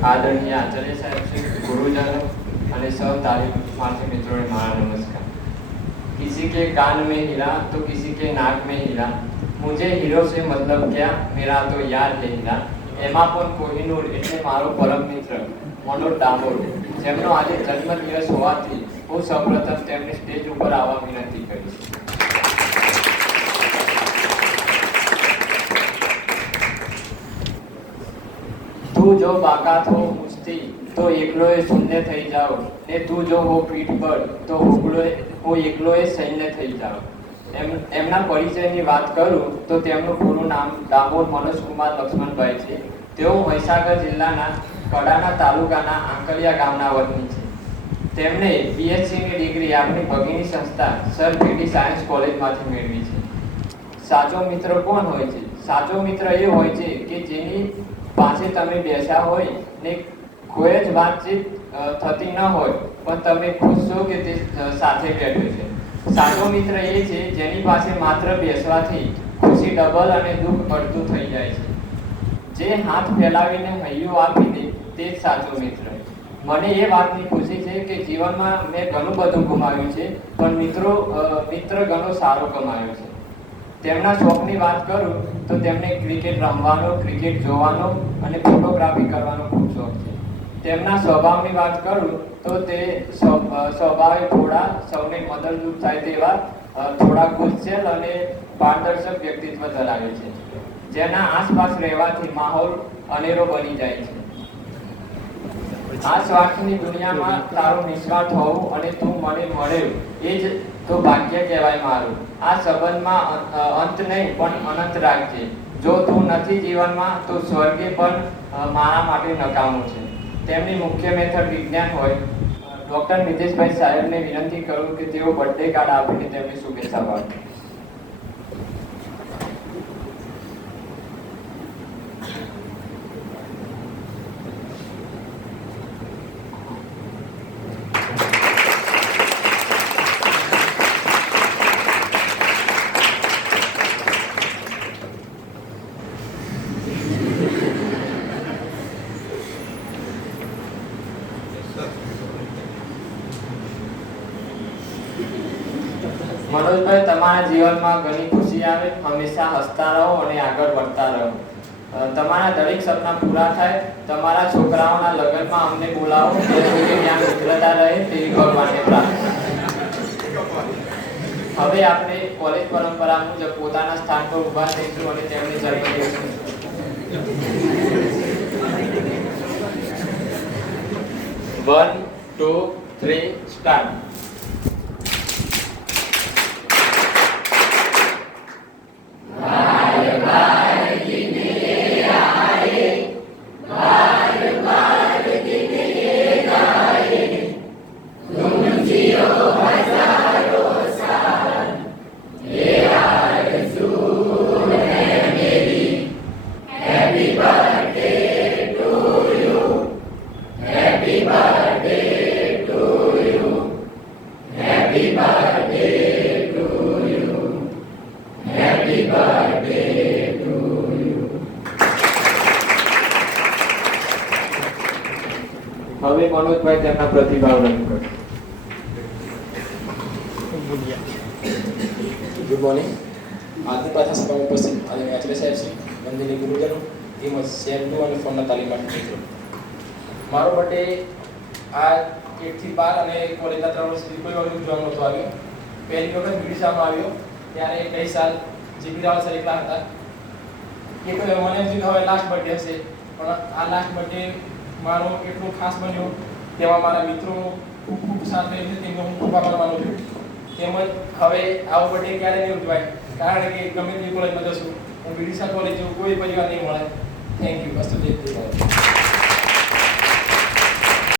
આદરણીય આચાર્ય સાહેબ શ્રી ગુરુજનો અને સૌ તાલીમ માર્થી મિત્રોને મારા નમસ્કાર किसी के कान में हीरा तो किसी के नाक में हीरा मुझे हीरो से मतलब क्या मेरा तो यार है हीरा એમાં પણ કોહિનૂર એટલે મારો પરમ મિત્ર મનોજ ડામોર જેમનો આજે જન્મદિવસ હોવાથી હું સૌપ્રથમ તેમને સ્ટેજ ઉપર આવવા વિનંતી કરીશ તું જો બાકાત હો મુસ્તી, તો એકલોએ શૂન્ય થઈ જાઓ. ને તું જો હો પીઠ પર, તો હુકલોએ, હું એકલોએ સૈન્ય થઈ જાઓ. એમ, એમના પરિચયની વાત કરું, તો તેમનું પૂરું નામ ડામોર મનોજકુમાર લક્ષ્મણભાઈ છે. તેઓ મહીસાગર જિલ્લાના કડાના તાલુકાના આંકલિયા ગામના વતની છે. તેમણે બીએસસીની ડિગ્રી આપણી ભગીની સંસ્થા સર પીટી સાયન્સ કોલેજમાંથી મેળવી છે. સાચો મિત્ર કોણ હોય છે? સાચો મિત્ર એ હોય છે કે જેની પાસે તમે બેસ્યા હોય ને કોઈ જ વાતચીત થતી ન હોય, પણ તમે ખુશ છો કે તે સાથે બેઠો છે. સાચો મિત્ર એ છે જેની પાસે માત્ર બેસવાથી ખુશી ડબલ અને દુઃખ પડતું થઈ જાય છે. જે હાથ ફેલાવીને હૈયું આપી દે તે જ સાચો મિત્ર મને એ વાતની ખુશી છે કે જીવનમાં મેં ઘણું બધું ગુમાવ્યું છે, પણ મિત્રો મિત્ર ઘણો સારો કમાયો છે. તેમના શોખની વાત કરું તો તેમને ક્રિકેટ રમવાનો, ક્રિકેટ જોવાનો અને ફોટોગ્રાફી કરવાનો ખૂબ શોખ છે. તેમના સ્વભાવની વાત કરું તો તે સ્વ- સ્વભાવે થોડા સૌને મદદરૂપ થાય તેવા થોડા ગુસ્સેલ અને પારદર્શક વ્યક્તિત્વ ધરાવે છે. જેના આસપાસ રહેવાથી માહોલ અનેરો બની જાય છે. આ સ્વાર્થની દુનિયામાં તારું નિસ્વાર્થ હોવું અને તું મને મળે એ જ તો ભાગ્ય કહેવાય મારું. આ સંબંધમાં અંત નહીં, પણ અનંત રાખજે જો તું નથી જીવનમાં, તો સ્વર્ગે પણ મારા માટે નકામું છે. તેમની મુખ્ય મેથડ વિજ્ઞાન હોય. ડૉક્ટર નિતેશભાઈ સાહેબને વિનંતી કરું કે તેઓ બર્થડે કાર્ડ આપીને તેમને શુભેચ્છા પાઠવે. મનોજભાઈ તમારા જીવનમાં ઘણી ખુશી આવે, હંમેશા હસતા રહો અને આગળ વધતા રહો. તમારા દરેક સપના પૂરા થાય, તમારા છોકરાઓના લગ્નમાં અમને બોલાવો, ત્યાં મિત્રતા રહે, તેવી ભગવાનને પ્રાર્થના. હવે આપણે કોલેજ પરંપરા મુજબ પોતાના સ્થાન પર ઊભા થઈશું અને તેમને જન્મ વન ટુ થ્રી સ્ટાર્ટ હવે મનોજભાઈ તેમના પ્રતિભાવ રજૂ કરશે. ગુડ મોર્નિંગ આજની પ્રાર્થના સભામાં ઉપસ્થિત આદરણીય આચાર્ય સાહેબ શ્રી વંદનીય ગુરુજનો તેમજ શહેરનું અને ફોનના તાલીમ માટે મિત્રો. મારો બર્થડે આ એકથી બાર અને કોલેજના ત્રણ વર્ષ સુધી કોઈ વખત ઉજવવાનો નહોતો આવ્યો. પહેલી વખત વિડીસામાં આવ્યો. ત્યારે ગઈ સાલ જીબી રાવલ સર એકલા હતા. એ કોઈ મને હવે લાસ્ટ બર્થડે હશે. પણ આ લાસ્ટ બર્થડે મારો એટલો ખાસ બન્યો તેમાં મારા મિત્રો ખૂબ ખૂબ સાથ છે તેમનો હું ખૂબ આભાર માનું છું. તેમજ હવે આવો બર્થડે ક્યારે નહીં ઉજવાય? કારણ કે ગમે તે કોલેજમાં જશું. હું વિડીસા કોલેજ કોઈ પરિવાર નહીં મળે. થેન્ક યુ અસ્તુ જય